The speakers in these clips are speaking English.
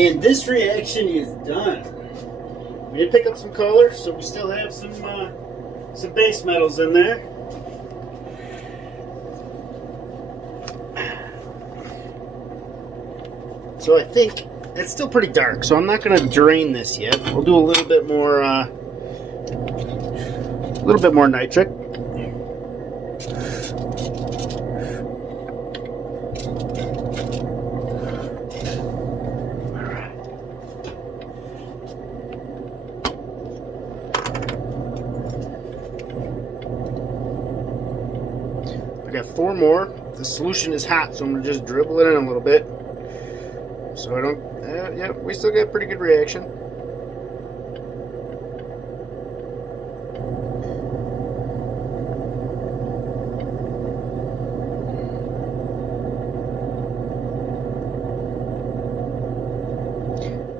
And this reaction is done. We did pick up some color, so we still have some base metals in there. So I think it's still pretty dark, so I'm not going to drain this yet. We'll do a little bit more nitric. I got 4 more. The solution is hot, so I'm going to just dribble it in a little bit. So I don't, yeah, we still got pretty good reaction.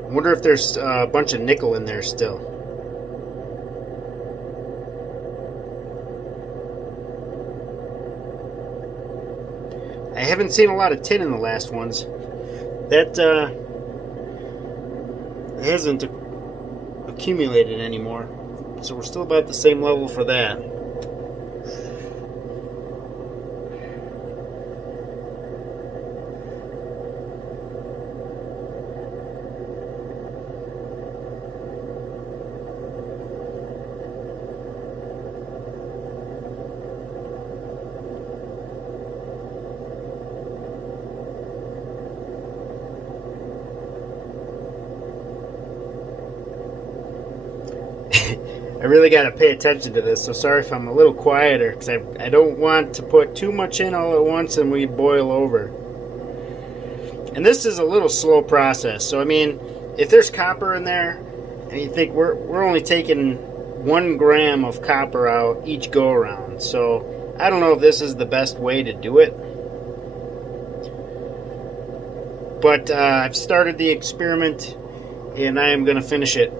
I wonder if there's a bunch of nickel in there still. I haven't seen a lot of tin in the last ones. That hasn't accumulated anymore, so we're still about the same level for that. I really got to pay attention to this, so sorry if I'm a little quieter, because I don't want to put too much in all at once and we boil over. And this is a little slow process, so I mean, if there's copper in there, and you think we're only taking 1 gram of copper out each go around, so I don't know if this is the best way to do it. But I've started the experiment, and I am going to finish it.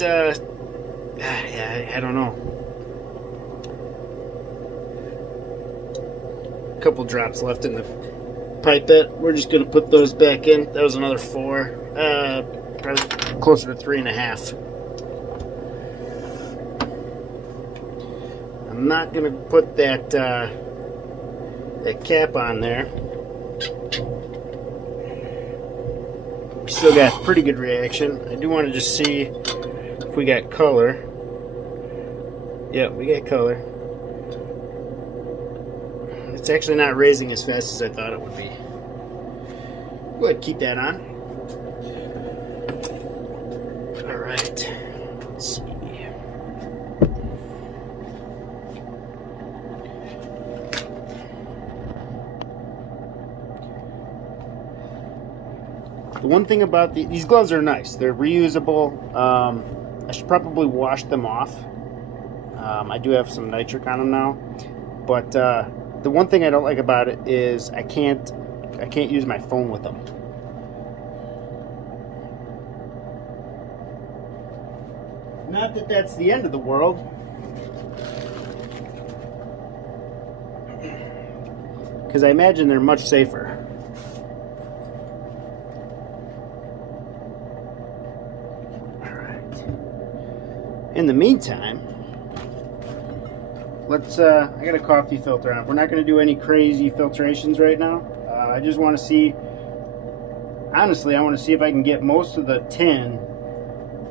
Yeah, I don't know. A couple drops left in the pipette. We're just going to put those back in. That was another 4. Probably closer to 3.5. I'm not going to put that cap on there. We still got pretty good reaction. I do want to just see if we got color. Yep, we got color. It's actually not raising as fast as I thought it would be. Go ahead, keep that on. Alright, let's see. The one thing about these gloves are nice. They're reusable. I should probably wash them off. I do have some nitric on them now, but the one thing I don't like about it is I can't use my phone with them. Not that that's the end of the world, because I imagine they're much safer. In the meantime, let's, I got a coffee filter on. We're not going to do any crazy filtrations right now. I just want to see, honestly, I want to see if I can get most of the tin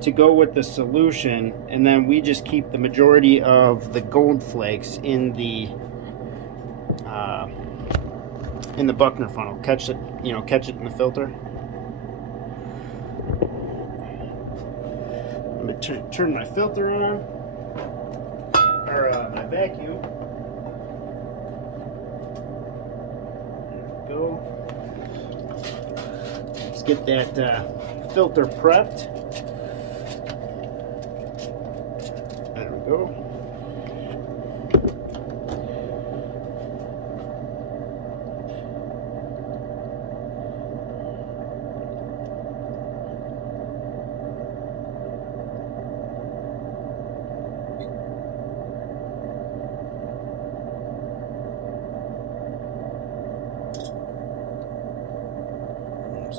to go with the solution, and then we just keep the majority of the gold flakes in the Buckner funnel. Catch it, catch it in the filter. Turn my filter on, or my vacuum. There we go. Let's get that filter prepped. There we go.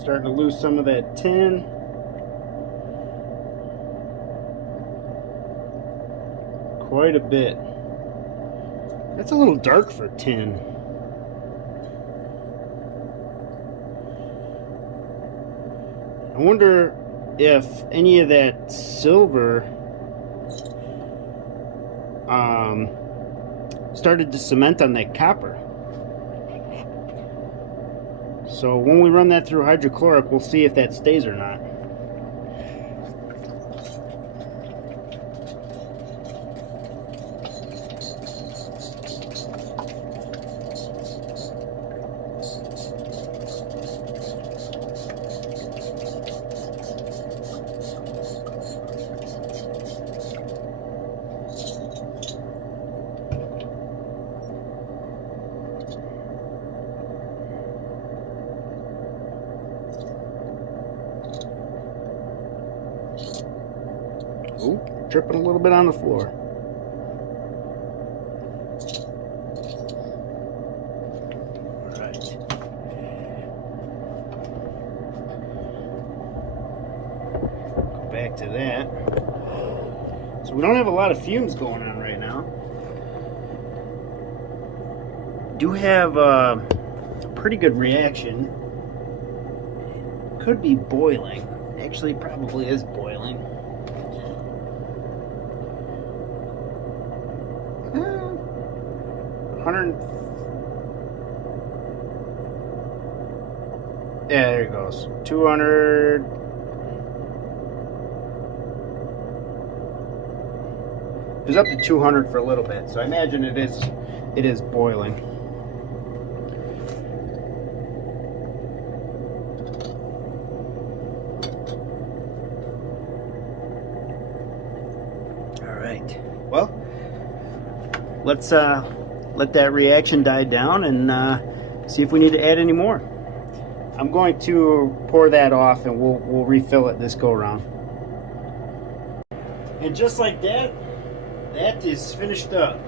Starting to lose some of that tin. Quite a bit. That's a little dark for tin. I wonder if any of that silver started to cement on that copper. So when we run that through hydrochloric, we'll see if that stays or not. Ooh, tripping a little bit on the floor. All right. Go back to that. So we don't have a lot of fumes going on right now. Do have a pretty good reaction. Could be boiling. Actually, probably is boiling. 100. Yeah, there it goes. 200. It was up to 200 for a little bit, so I imagine it is boiling. All right. Well, let's let that reaction die down and see if we need to add any more. I'm going to pour that off and we'll refill it this go around. And just like that, that is finished up.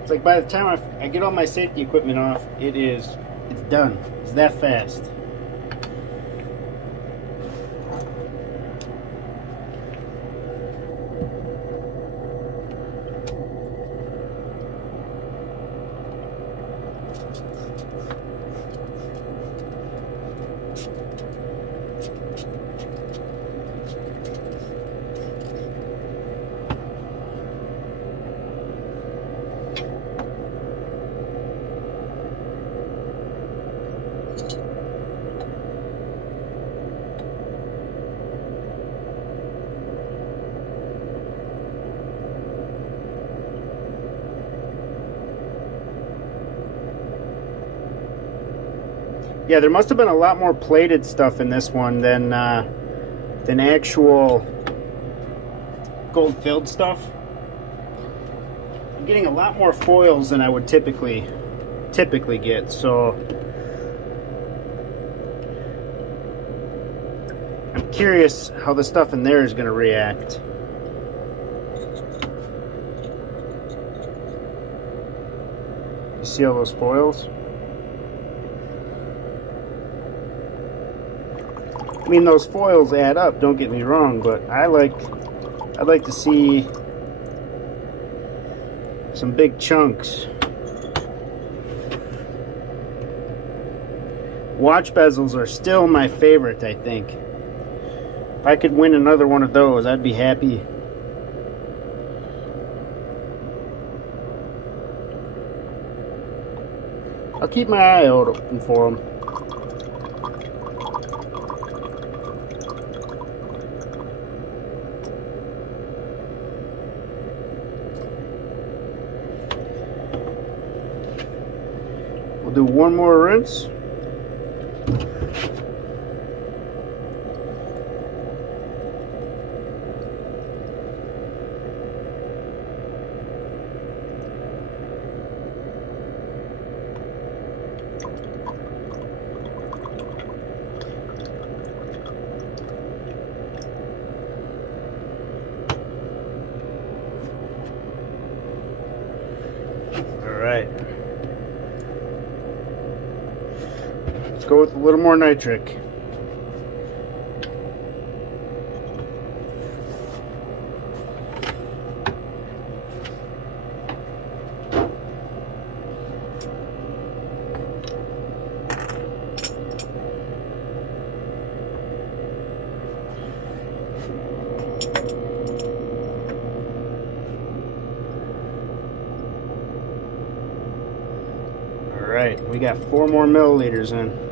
It's like by the time I get all my safety equipment off, it's done. It's that fast. Yeah, there must have been a lot more plated stuff in this one than actual gold-filled stuff. I'm getting a lot more foils than I would typically get, so I'm curious how the stuff in there is going to react. You see all those foils? I mean, those foils add up, don't get me wrong, but I'd like to see some big chunks. Watch bezels are still my favorite, I think. If I could win another one of those, I'd be happy. I'll keep my eye out open for them. We'll do one more rinse. go with a little more nitric. Alright, we got 4 more milliliters in.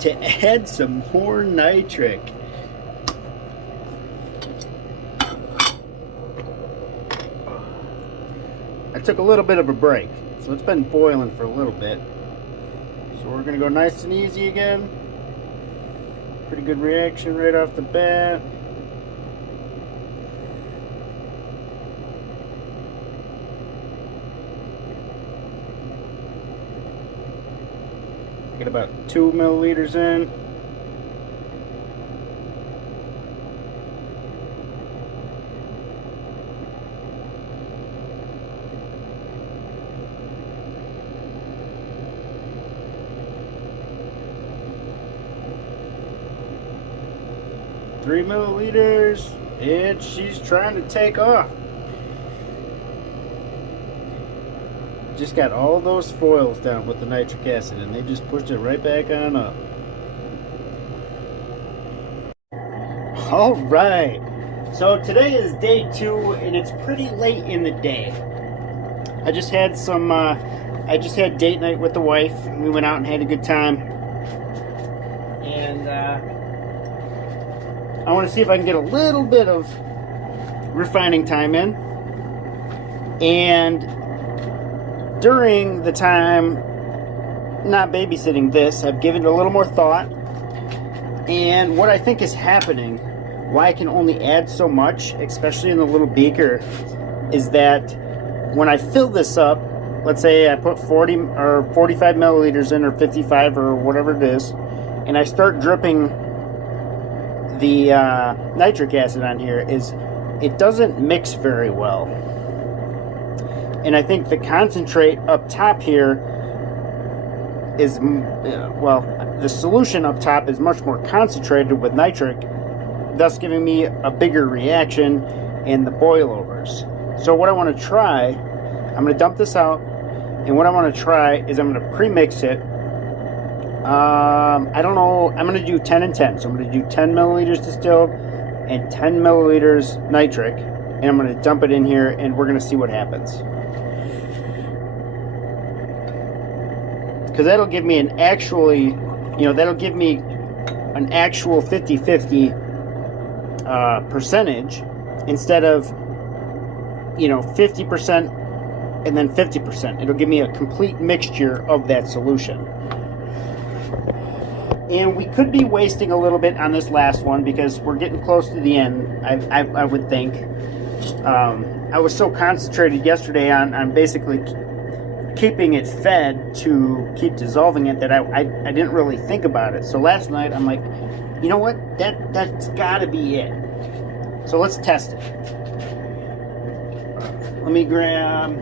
To add some more nitric. I took a little bit of a break, so it's been boiling for a little bit. So we're going to go nice and easy again. Pretty good reaction right off the bat. Get about 2 milliliters in. Three milliliters, and she's trying to take off. Just got all those foils down with the nitric acid, and they just pushed it right back on up. All right, so today is day 2, and it's pretty late in the day. I just had date night with the wife. We went out and had a good time, and I want to see if I can get a little bit of refining time in. And during the time not babysitting this, I've given it a little more thought. And what I think is happening, why I can only add so much, especially in the little beaker, is that when I fill this up, let's say I put 40 or 45 milliliters in, or 55 or whatever it is, and I start dripping the nitric acid on here, is it doesn't mix very well. And I think the concentrate up top here is, well, the solution up top is much more concentrated with nitric, thus giving me a bigger reaction in the boilovers. So what I want to try, I'm going to dump this out, and what I want to try is I'm going to pre-mix it. I don't know, I'm going to do 10 and 10. So I'm going to do 10 milliliters distilled and 10 milliliters nitric, and I'm going to dump it in here, and we're going to see what happens. Because that'll give me an actually, that'll give me an actual 50-50 percentage, instead of 50% and then 50%. It'll give me a complete mixture of that solution. And we could be wasting a little bit on this last one because we're getting close to the end, I would think. I was so concentrated yesterday on basically keeping it fed to keep dissolving it that I didn't really think about it. So last night I'm like, you know what, that's gotta be it. So let's test it. Let me grab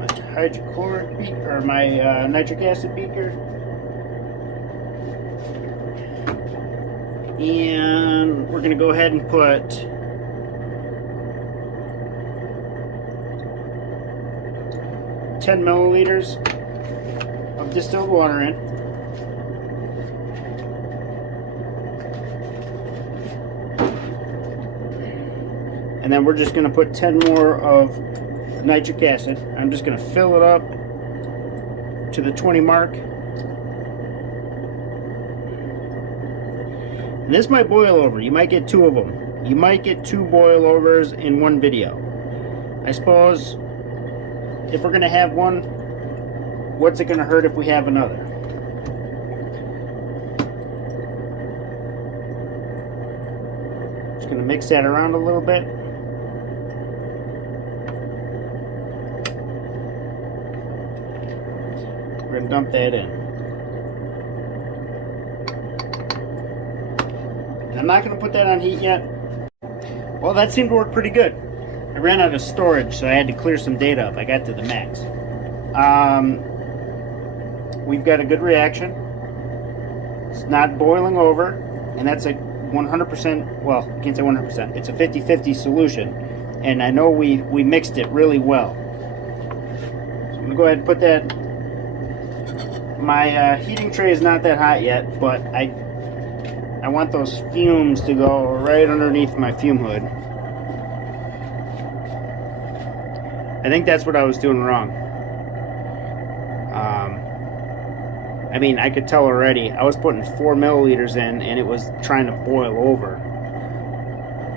my hydrochloric beaker, or my nitric acid beaker, and we're gonna go ahead and put 10 milliliters of distilled water in. And then we're just going to put 10 more of nitric acid. I'm just going to fill it up to the 20 mark. And this might boil over. You might get 2 of them. You might get 2 boilovers in one video. I suppose if we're going to have one, what's it going to hurt if we have another? Just going to mix that around a little bit. We're going to dump that in. And I'm not going to put that on heat yet. Well, that seemed to work pretty good. I ran out of storage, so I had to clear some data up. I got to the max. We've got a good reaction. It's not boiling over, and that's a 100%, well, I can't say 100%. It's a 50-50 solution, and I know we mixed it really well. So I'm going to go ahead and put that. My heating tray is not that hot yet, but I want those fumes to go right underneath my fume hood. I think that's what I was doing wrong. I mean, I could tell already. I was putting 4 milliliters in, and it was trying to boil over.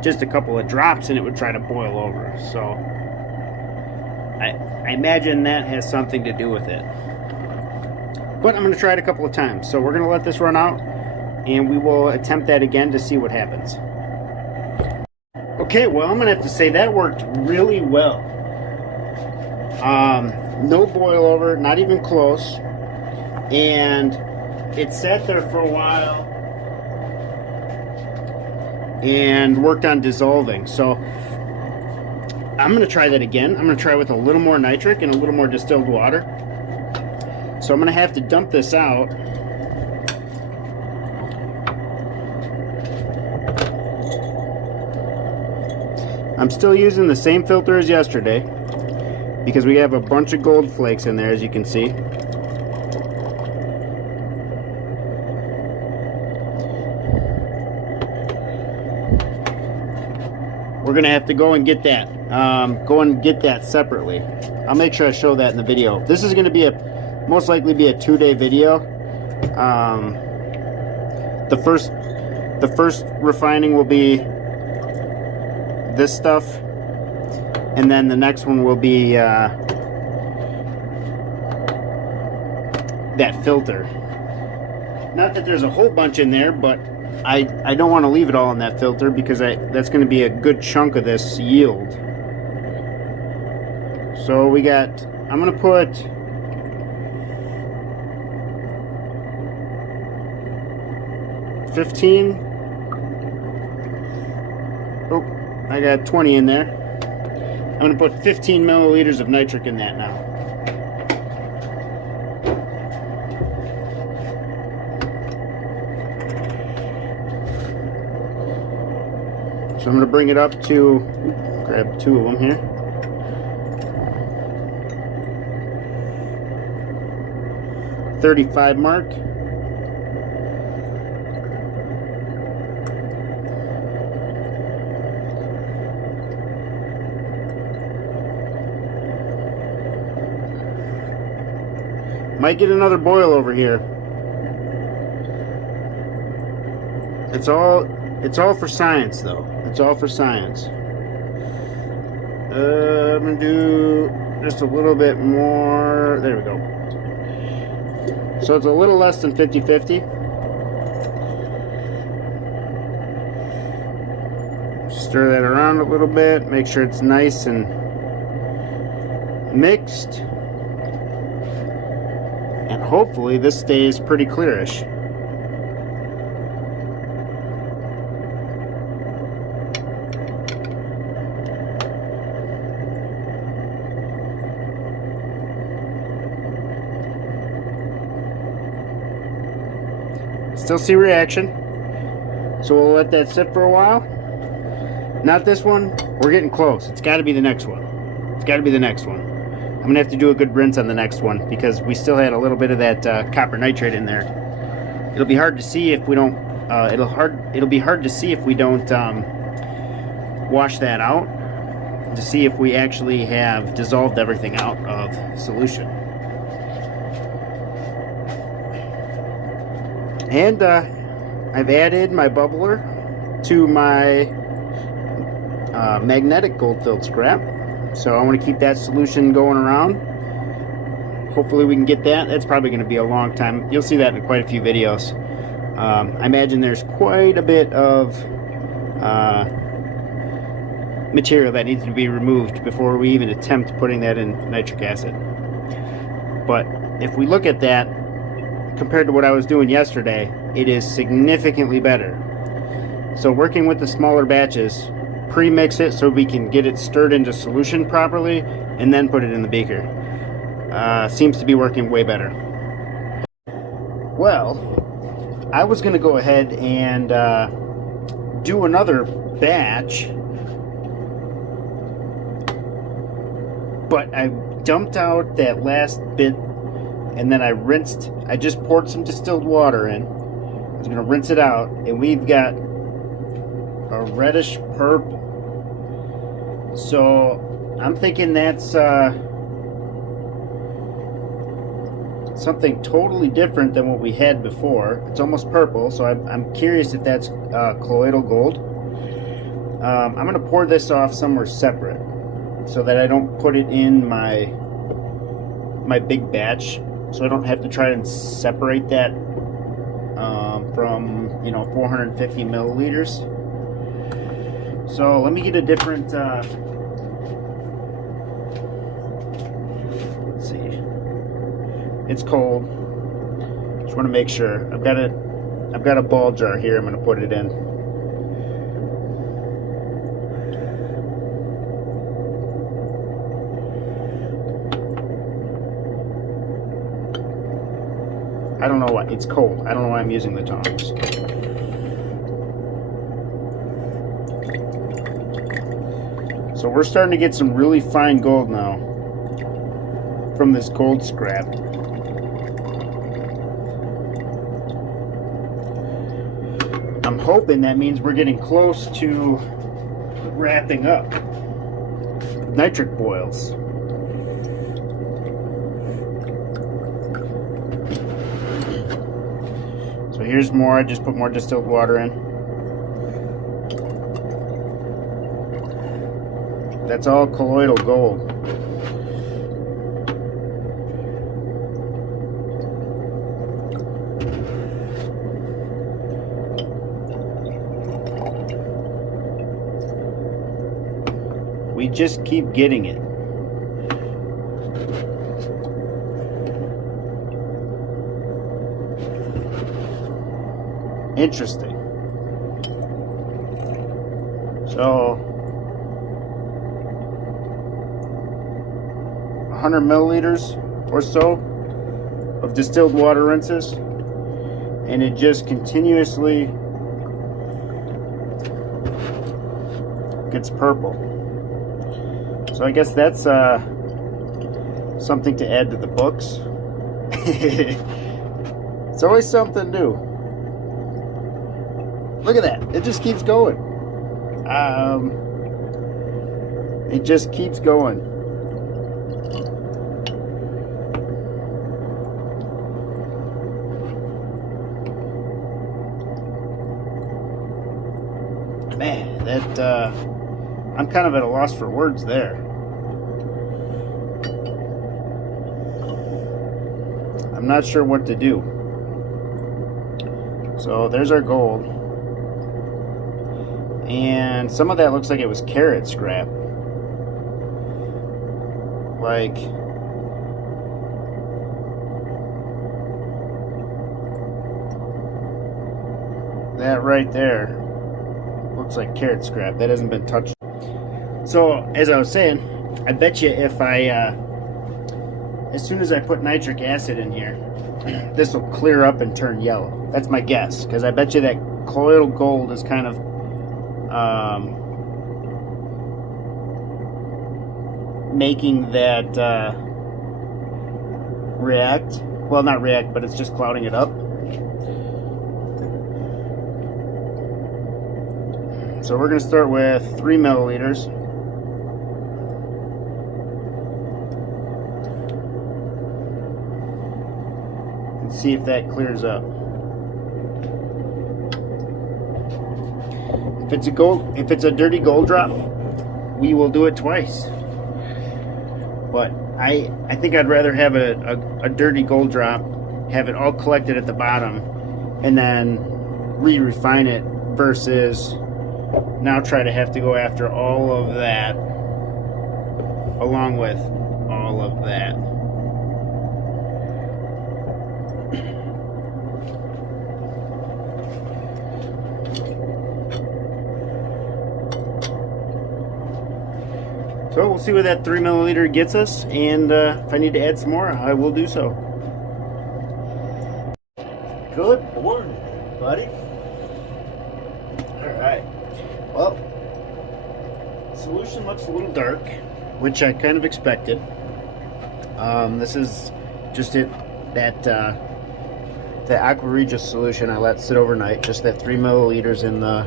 Just a couple of drops, and it would try to boil over. So, I imagine that has something to do with it. But I'm going to try it a couple of times. So we're going to let this run out, and we will attempt that again to see what happens. Okay, well, I'm going to have to say that worked really well. No boil over, not even close. And it sat there for a while and worked on dissolving. So I'm going to try that again. I'm going to try with a little more nitric and a little more distilled water. So I'm going to have to dump this out. I'm still using the same filter as yesterday because we have a bunch of gold flakes in there, as you can see. We're gonna have to go and get that. Separately. I'll make sure I show that in the video. This is gonna be most likely be a 2-day video. The first refining will be this stuff, and then the next one will be that filter. Not that there's a whole bunch in there, but I don't want to leave it all in that filter because that's going to be a good chunk of this yield. So I'm going to put $15. Oh, I got 20 in there. I'm going to put 15 milliliters of nitric in that now. So I'm going to bring it up to, grab 2 of them here. .35 mark. Might get another boil over here. It's all for science, though. It's all for science. I'm gonna do just a little bit more. There we go. So it's a little less than 50-50. Stir that around a little bit. Make sure it's nice and mixed. And hopefully this stays pretty clearish. Still see reaction. So we'll let that sit for a while. Not this one. We're getting close. It's got to be the next one. It's got to be the next one. I'm going to have to do a good rinse on the next one because we still had a little bit of that copper nitrate in there. It'll be hard to see if we don't it'll be hard to see if we don't wash that out to see if we actually have dissolved everything out of solution. And I've added my bubbler to my magnetic gold filled scrap. So I want to keep that solution going around. Hopefully we can get that. That's probably going to be a long time. You'll see that in quite a few videos. I imagine there's quite a bit of material that needs to be removed before we even attempt putting that in nitric acid. But if we look at that compared to what I was doing yesterday, it is significantly better. So working with the smaller batches, pre-mix it so we can get it stirred into solution properly, and then put it in the beaker. Seems to be working way better. Well, I was going to go ahead and do another batch, but I dumped out that last bit, and then I just poured some distilled water in. I was going to rinse it out, and we've got a reddish purple. So I'm thinking that's something totally different than what we had before. It's almost purple, so I'm curious if that's colloidal gold. I'm going to pour this off somewhere separate so that I don't put it in my big batch, so I don't have to try and separate that from 450 milliliters. So let me get a different let's see. It's cold. Just want to make sure. I've got a ball jar here. I'm going to put it in. I don't know why. It's cold. I don't know why I'm using the tongs. So we're starting to get some really fine gold now from this gold scrap. I'm hoping that means we're getting close to wrapping up nitric boils. So here's more. I just put more distilled water in. That's all colloidal gold. We just keep getting it. Interesting. So 100 milliliters or so of distilled water rinses, and it just continuously gets purple. So I guess that's something to add to the books. It's always something new. Look at that. It just keeps going. It just keeps going. Man, that I'm kind of at a loss for words there. I'm not sure what to do. So there's our gold. And some of that looks like it was carrot scrap. Like, that right there looks like carrot scrap. That hasn't been touched. So, as I was saying, I bet you if as soon as I put nitric acid in here, this will clear up and turn yellow. That's my guess, because I bet you that colloidal gold is kind of making that react. Well, not react, but it's just clouding it up. So we're going to start with 3 milliliters. And see if that clears up. If it's a dirty gold drop, we will do it twice. But I think I'd rather have a dirty gold drop, have it all collected at the bottom, and then re-refine it versus now try to have to go after all of that along with all of that. So we'll see where that 3 milliliter gets us, and if I need to add some more, I will do so. Good morning, buddy. Alright. Well, solution looks a little dark, which I kind of expected. This is just the Aqua Regis solution I let sit overnight, just that 3 milliliters in the,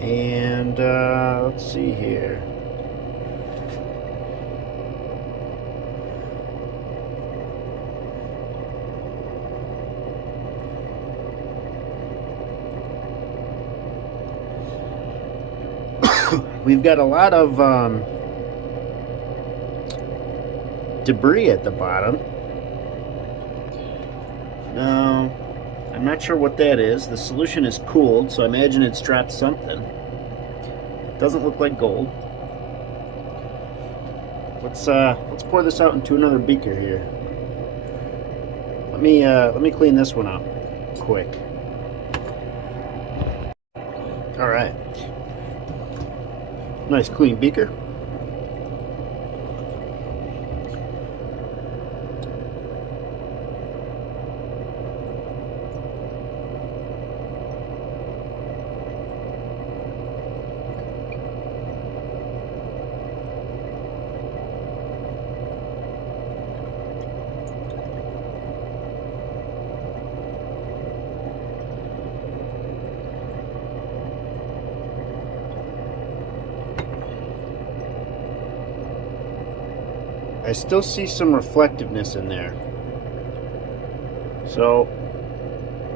and let's see here. We've got a lot of debris at the bottom. Now, I'm not sure what that is. The solution is cooled, so I imagine it's dropped something. It doesn't look like gold. Let's pour this out into another beaker here. Let me clean this one up quick. All right. Nice clean beaker. I still see some reflectiveness in there. So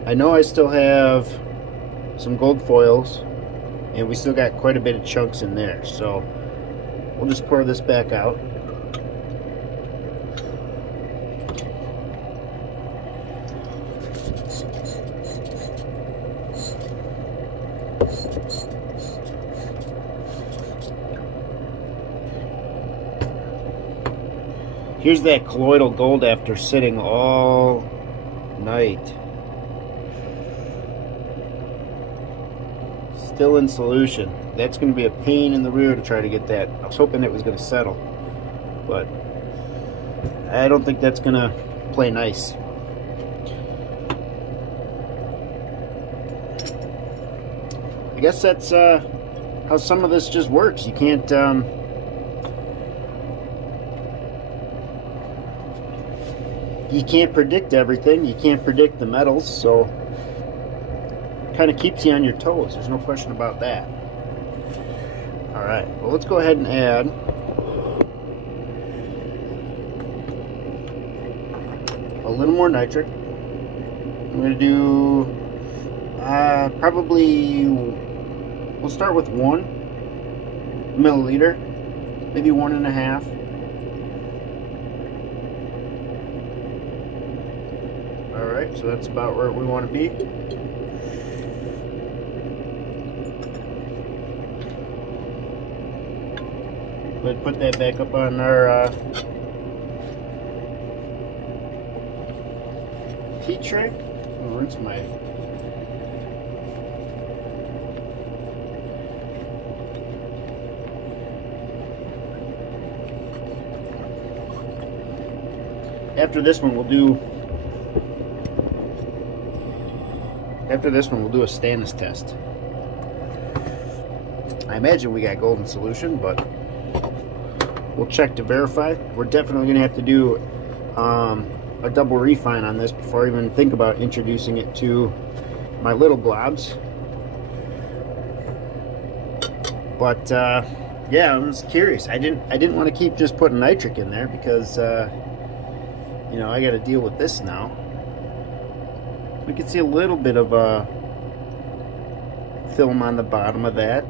I know I still have some gold foils, and we still got quite a bit of chunks in there. So we'll just pour this back out. Here's that colloidal gold after sitting all night. Still in solution. That's going to be a pain in the rear to try to get that. I was hoping it was going to settle, but I don't think that's going to play nice. I guess that's how some of this just works. You can't predict everything. You can't predict the metals, so it kind of keeps you on your toes. There's no question about that. All right, well, let's go ahead and add a little more nitric. I'm going to do probably, we'll start with 1 milliliter, maybe 1.5. Alright, so that's about where we want to be. Let's put that back up on our heat shrink. I'll rinse my after this one we'll do a stanness test. I imagine we got golden solution, but we'll check to verify. We're definitely going to have to do a double refine on this before I even think about introducing it to my little globs. But yeah, I was curious. I didn't want to keep just putting nitric in there because you know, I got to deal with this now. We can see a little bit of a film on the bottom of that.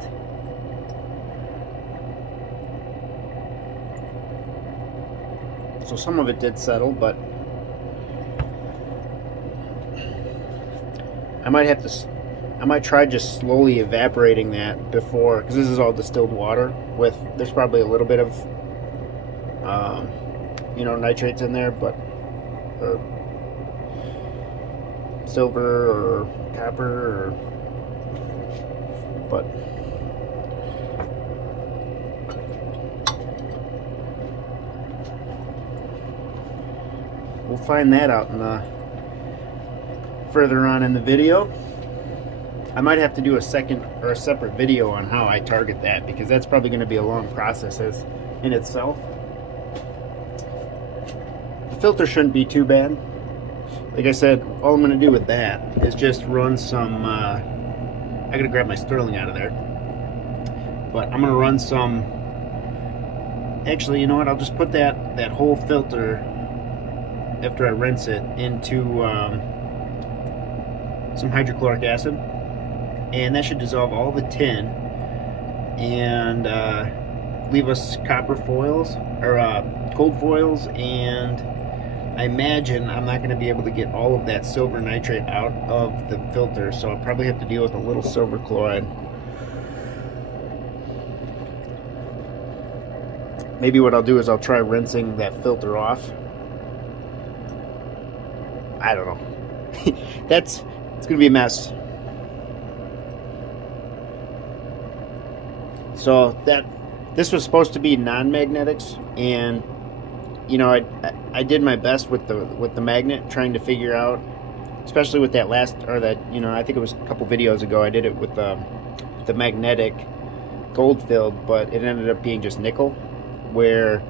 So some of it did settle, but I might try just slowly evaporating that before, because this is all distilled water with, there's probably a little bit of you know, nitrates in there, but silver or copper, or but we'll find that out in further on in the video. I might have to do a second or a separate video on how I target that, because that's probably going to be a long process in itself. The filter shouldn't be too bad. Like I said, all I'm going to do with that is just run some, I gotta grab my Sterling out of there, but I'm going to run some, actually, you know what, I'll just put that whole filter, after I rinse it, into some hydrochloric acid, and that should dissolve all the tin and leave us copper foils, or gold foils, and I imagine I'm not going to be able to get all of that silver nitrate out of the filter, so I'll probably have to deal with a little silver chloride. Maybe what I'll do is I'll try rinsing that filter off. I don't know. It's going to be a mess. So this was supposed to be non-magnetics, and you know, I did my best with the magnet, trying to figure out, especially with that last, or that, you know, I think it was a couple videos ago, I did it with the magnetic gold filled, but it ended up being just nickel, where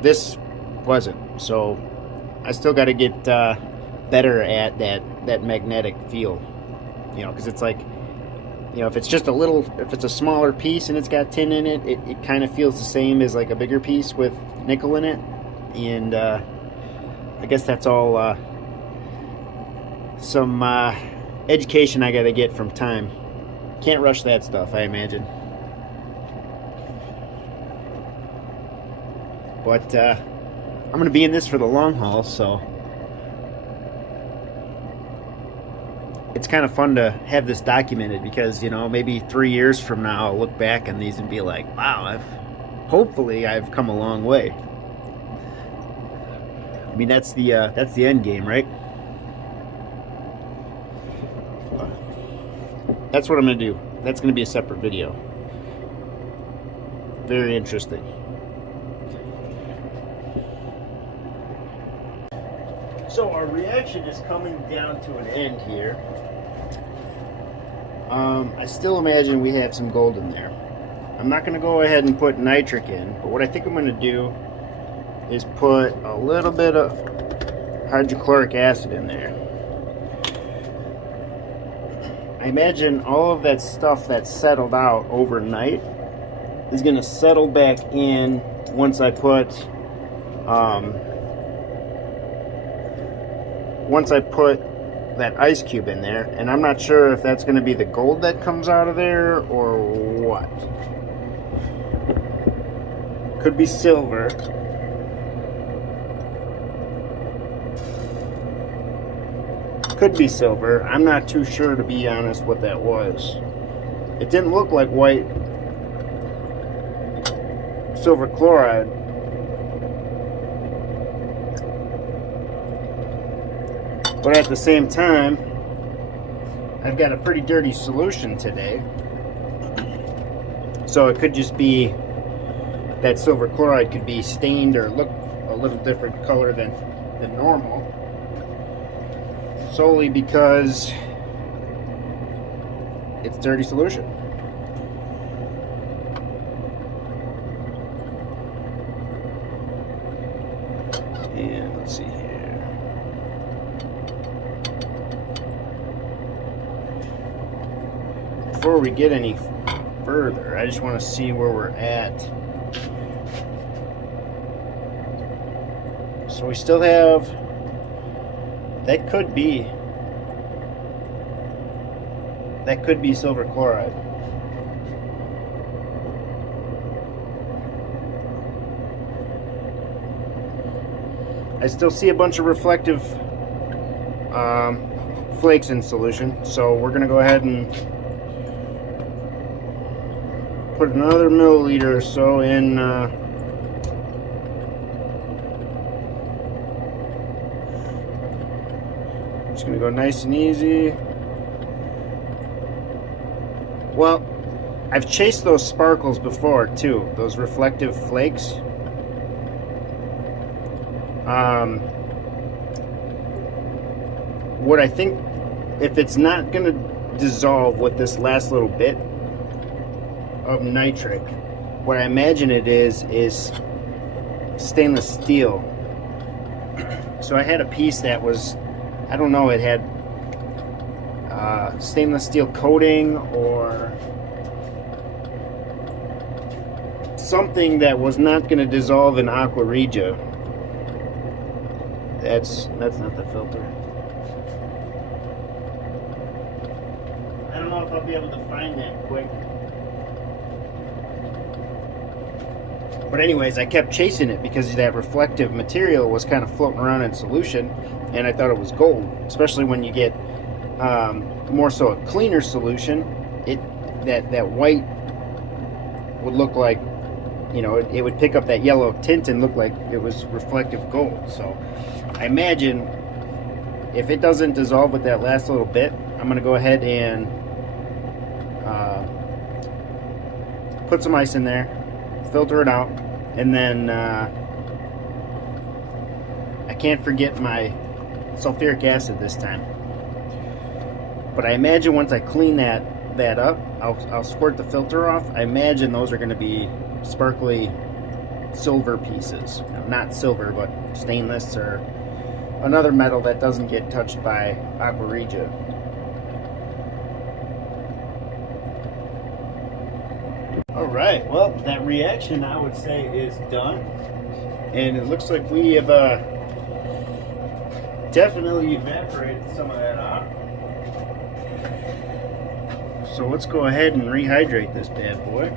this wasn't. So I still got to get better at that magnetic feel, you know, because it's like, you know, if it's just if it's a smaller piece and it's got tin in it, it kind of feels the same as like a bigger piece with nickel in it. And I guess that's all some education I gotta get from time. Can't rush that stuff, I imagine. But I'm gonna be in this for the long haul, so it's kind of fun to have this documented, because, you know, maybe 3 years from now I'll look back on these and be like, wow, hopefully I've come a long way. I mean, that's the end game, right? That's what I'm gonna do. That's gonna be a separate video. Very interesting. So our reaction is coming down to an end here. I still imagine we have some gold in there. I'm not going to go ahead and put nitric in, but what I think I'm going to do is put a little bit of hydrochloric acid in there. I imagine all of that stuff that settled out overnight is going to settle back in once I put that ice cube in there, and I'm not sure if that's going to be the gold that comes out of there or what. Could be silver. Could be silver. I'm not too sure, to be honest, what that was. It didn't look like white silver chloride. But at the same time, I've got a pretty dirty solution today. So it could just be that silver chloride could be stained or look a little different color than normal, solely because it's dirty solution. And let's see here. Before we get any further, I just want to see where we're at. So we still have, that could be silver chloride. I still see a bunch of reflective flakes in solution, so we're going to go ahead and put another milliliter or so in just gonna go nice and easy. Well, I've chased those sparkles before too, those reflective flakes. What I think, if it's not going to dissolve with this last little bit of nitric, what I imagine it is stainless steel. So I had a piece that was, I don't know, it had stainless steel coating or something that was not going to dissolve in aqua regia. That's not the filter. I don't know if I'll be able to find that quick. But anyways, I kept chasing it because that reflective material was kind of floating around in solution, and I thought it was gold. Especially when you get more so a cleaner solution, that white would look like, you know, it would pick up that yellow tint and look like it was reflective gold. So I imagine if it doesn't dissolve with that last little bit, I'm going to go ahead and put some ice in there, filter it out, and then I can't forget my sulfuric acid this time. But I imagine once I clean that up, I'll squirt the filter off. I imagine those are going to be sparkly silver pieces. Not silver, but stainless or another metal that doesn't get touched by aqua regia. Alright, well, that reaction I would say is done. And it looks like we have definitely evaporated some of that off. So let's go ahead and rehydrate this bad boy.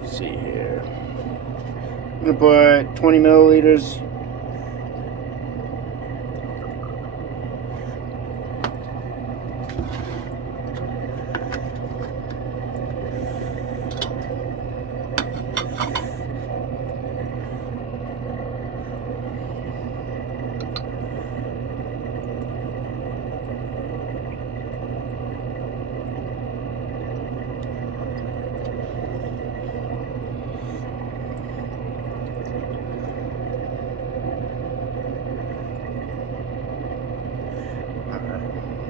Let's see here. I'm going to put 20 milliliters.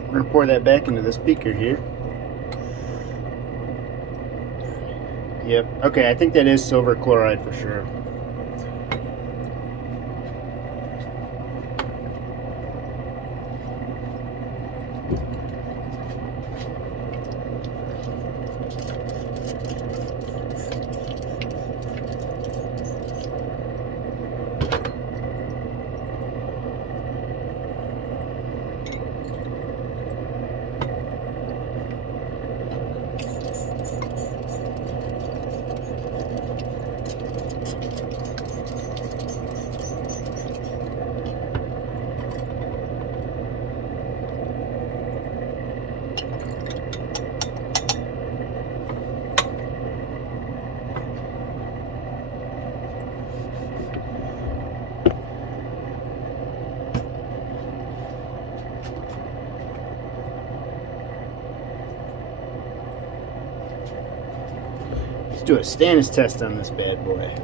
We're going to pour that back into this beaker here. Yep. Okay, I think that is silver chloride for sure. Let's do a stannous test on this bad boy.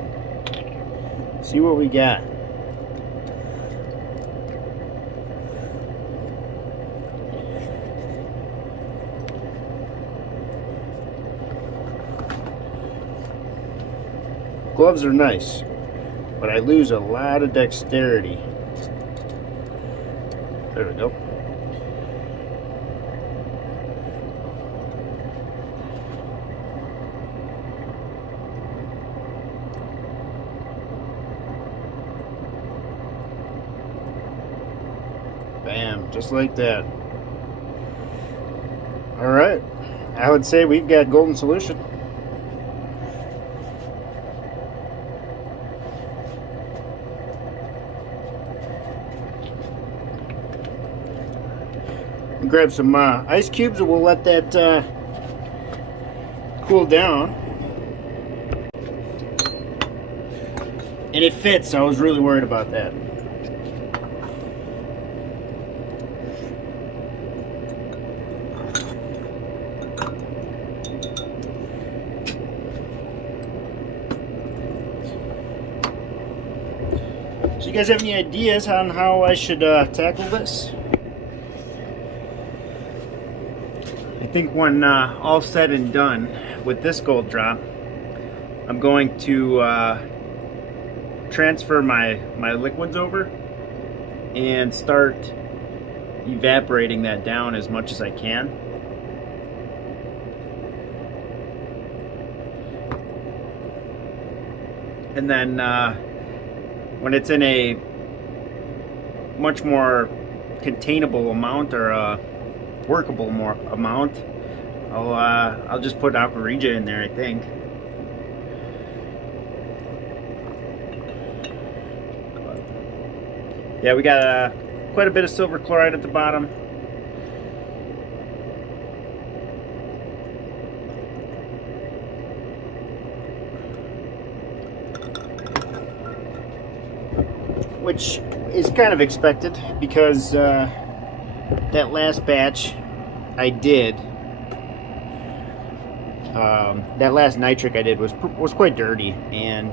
See what we got. Gloves are nice, but I lose a lot of dexterity. There we go. Bam, just like that. Alright, I would say we've got golden solution. Grab some ice cubes and we'll let that cool down. And it fits, so I was really worried about that. you guys have any ideas on how I should tackle this? I think when all said and done with this gold drop, I'm going to transfer my liquids over and start evaporating that down as much as I can. And then when it's in a much more containable amount or a workable more amount, I'll just put aqua regia in there, I think. Yeah, we got quite a bit of silver chloride at the bottom. Which is kind of expected because that last batch I did, that last nitric I did was quite dirty, and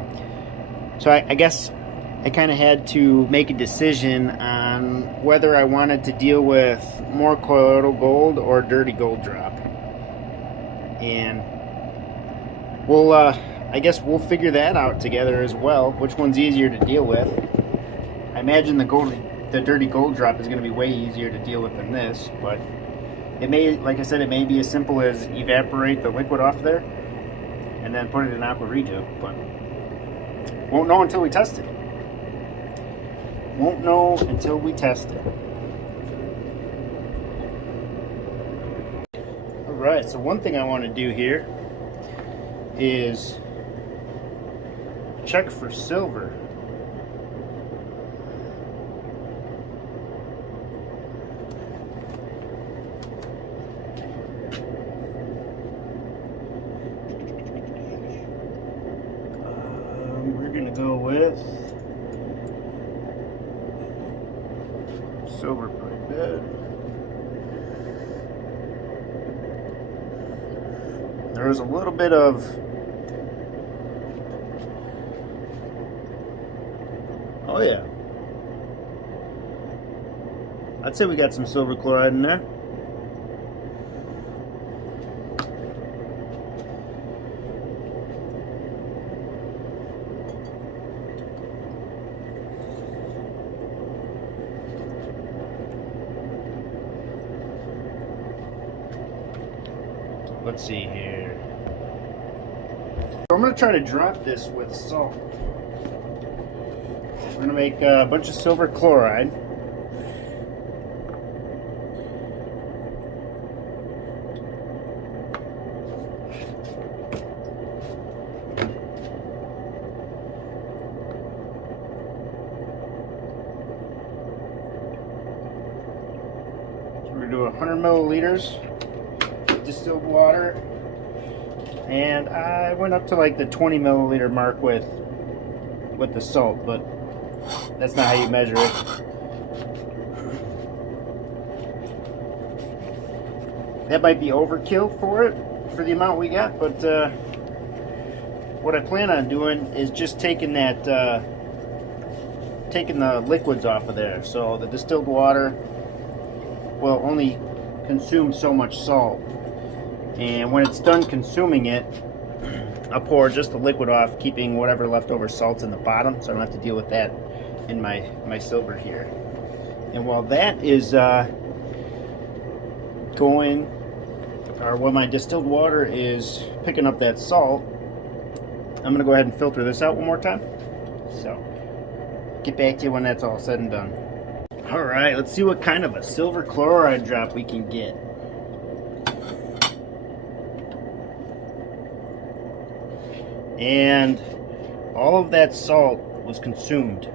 so I guess I kind of had to make a decision on whether I wanted to deal with more colloidal gold or dirty gold drop. And we'll, I guess we'll figure that out together as well, which one's easier to deal with. I imagine the dirty gold drop is going to be way easier to deal with than this, but it may, like I said, it may be as simple as evaporate the liquid off there and then put it in aqua regia, but won't know until we test it. Won't know until we test it. Alright, so one thing I want to do here is check for silver. We're going to go with silver pretty bad. There's a little bit of oh yeah, I'd say we got some silver chloride in there. Let's see here. So I'm going to try to drop this with salt. I'm going to make a bunch of silver chloride. So we're going to do 100 milliliters. Distilled water, and I went up to like the 20 milliliter mark with the salt, but that's not how you measure it. That might be overkill for the amount we got, but what I plan on doing is just taking the liquids off of there. So the distilled water will only consume so much salt. And when it's done consuming it, I'll pour just the liquid off, keeping whatever leftover salt's in the bottom, so I don't have to deal with that in my silver here. And while that is going, or when my distilled water is picking up that salt, I'm going to go ahead and filter this out one more time. So, get back to you when that's all said and done. Alright, let's see what kind of a silver chloride drop we can get. And all of that salt was consumed.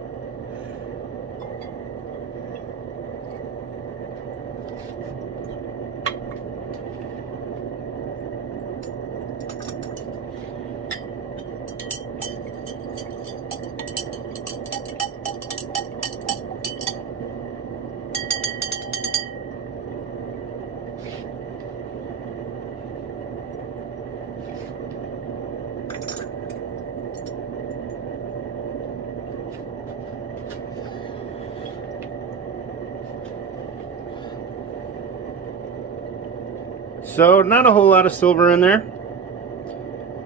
So not a whole lot of silver in there,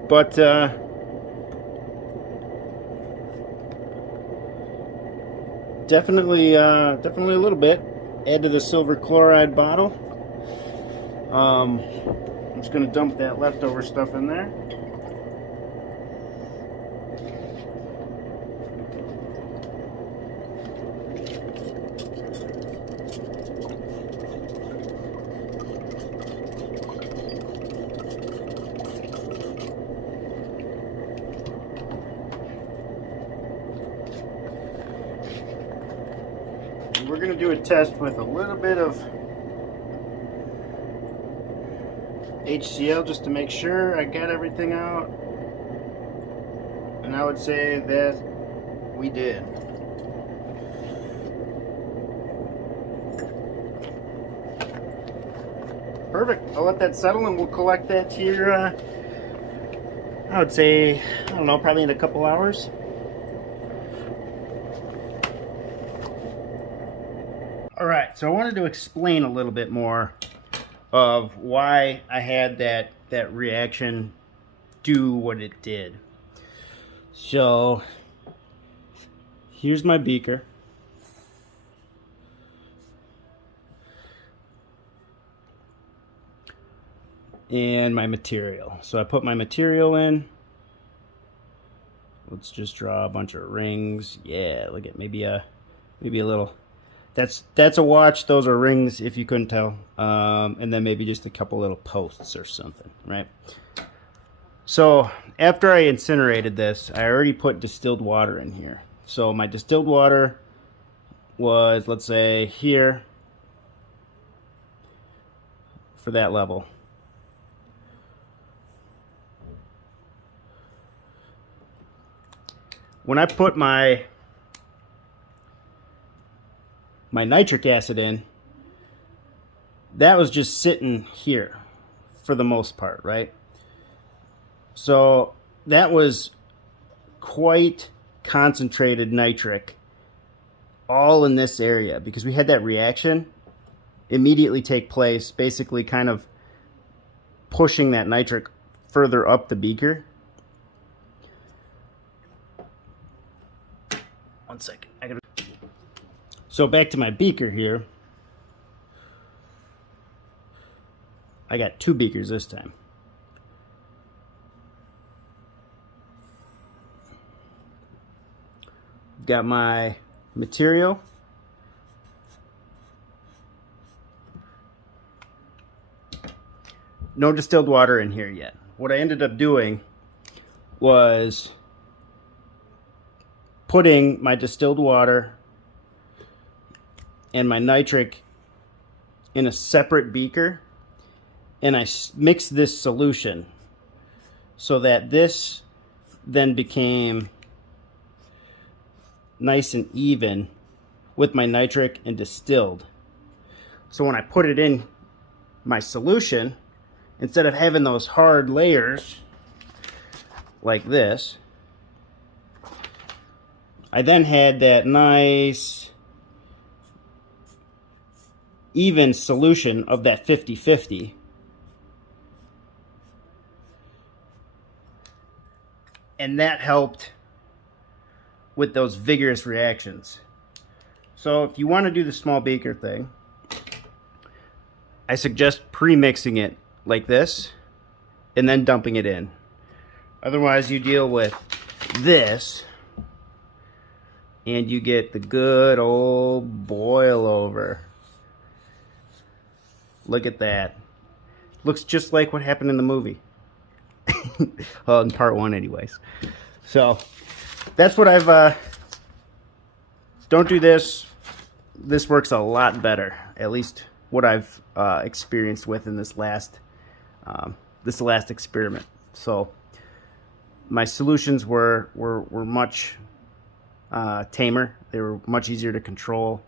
but definitely a little bit. Add to the silver chloride bottle. I'm just going to dump that leftover stuff in there. We're going to do a test with a little bit of HCl just to make sure I got everything out. And I would say that we did. Perfect. I'll let that settle and we'll collect that here, I would say, I don't know, probably in a couple hours. Alright, so I wanted to explain a little bit more of why I had that reaction do what it did. So, here's my beaker. And my material. So I put my material in. Let's just draw a bunch of rings. Yeah, look at maybe a little. That's a watch. Those are rings, if you couldn't tell. And then maybe just a couple little posts or something, right? So after I incinerated this, I already put distilled water in here. So my distilled water was, let's say, here for that level. When I put my nitric acid in, that was just sitting here for the most part, right? So that was quite concentrated nitric all in this area because we had that reaction immediately take place, basically kind of pushing that nitric further up the beaker. One second. So back to my beaker here. I got 2 beakers this time. Got my material. No distilled water in here yet. What I ended up doing was putting my distilled water and my nitric in a separate beaker, and I mixed this solution so that this then became nice and even with my nitric and distilled. So when I put it in my solution, instead of having those hard layers like this, I then had that nice even solution of that 50-50. And that helped with those vigorous reactions. So if you want to do the small beaker thing, I suggest pre-mixing it like this and then dumping it in. Otherwise you deal with this and you get the good old boil over. Look at that. Looks just like what happened in the movie. Well, in part 1 anyways. So that's what I've don't do this. This works a lot better, at least what I've experienced with in this last experiment. So my solutions were much tamer. They were much easier to control.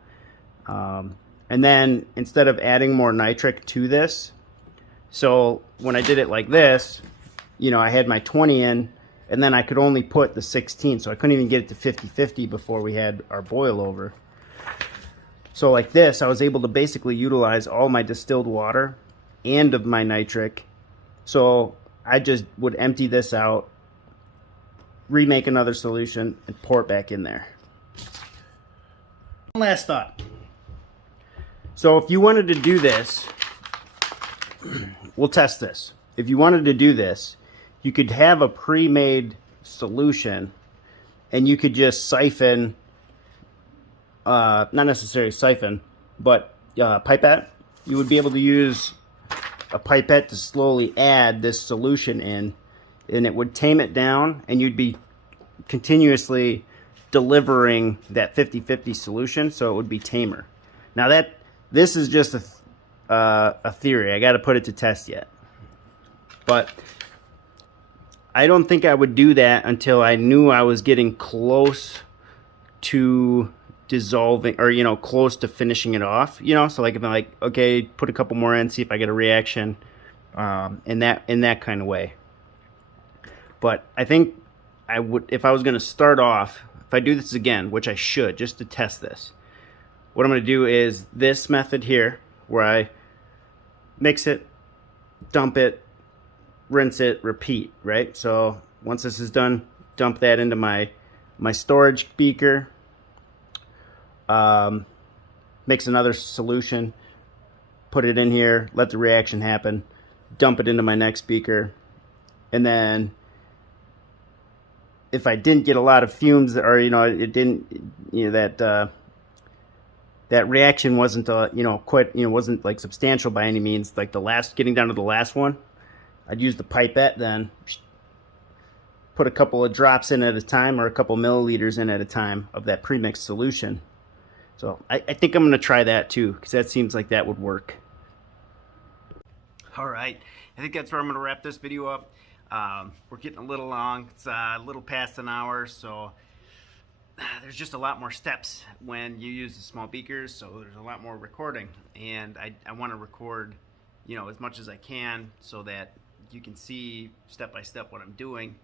And then instead of adding more nitric to this, so when I did it like this, you know, I had my 20 in, and then I could only put the 16, so I couldn't even get it to 50-50 before we had our boil over. So like this, I was able to basically utilize all my distilled water and of my nitric. So I just would empty this out, remake another solution, and pour it back in there. One last thought. So if you wanted to do this, we'll test this. If you wanted to do this, you could have a pre-made solution and you could just siphon, not necessarily siphon, but pipette. You would be able to use a pipette to slowly add this solution in, and it would tame it down, and you'd be continuously delivering that 50-50 solution, so it would be tamer. Now this is just a theory. I got to put it to test yet, but I don't think I would do that until I knew I was getting close to dissolving, or close to finishing it off. So like if I'm like, okay, put a couple more in, see if I get a reaction, in that kind of way. But I think I would, if I was going to start off, if I do this again, which I should, just to test this, what I'm going to do is this method here, where I mix it, dump it, rinse it, repeat, right? So once this is done, dump that into my storage beaker, mix another solution, put it in here, let the reaction happen, dump it into my next beaker, and then if I didn't get a lot of fumes, or it didn't, that reaction wasn't wasn't like substantial by any means, like getting down to the last one, I'd use the pipette, then put a couple of drops in at a time, or a couple milliliters in at a time of that premixed solution. So I think I'm going to try that too, because that seems like that would work. All right, I think that's where I'm going to wrap this video up. We're getting a little long. It's a little past an hour, so there's just a lot more steps when you use the small beakers, so there's a lot more recording, and I want to record as much as I can so that you can see step by step what I'm doing,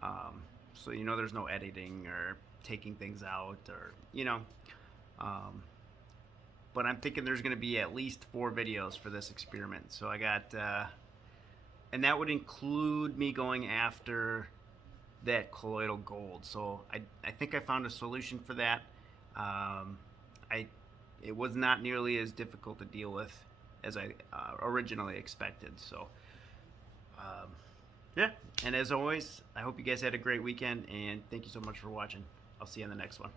so there's no editing or taking things out, or but I'm thinking there's going to be at least 4 videos for this experiment. So I got and that would include me going after that colloidal gold. So I think I found a solution for that. It was not nearly as difficult to deal with as I originally expected. So yeah, and as always, I hope you guys had a great weekend, and thank you so much for watching. I'll see you in the next one.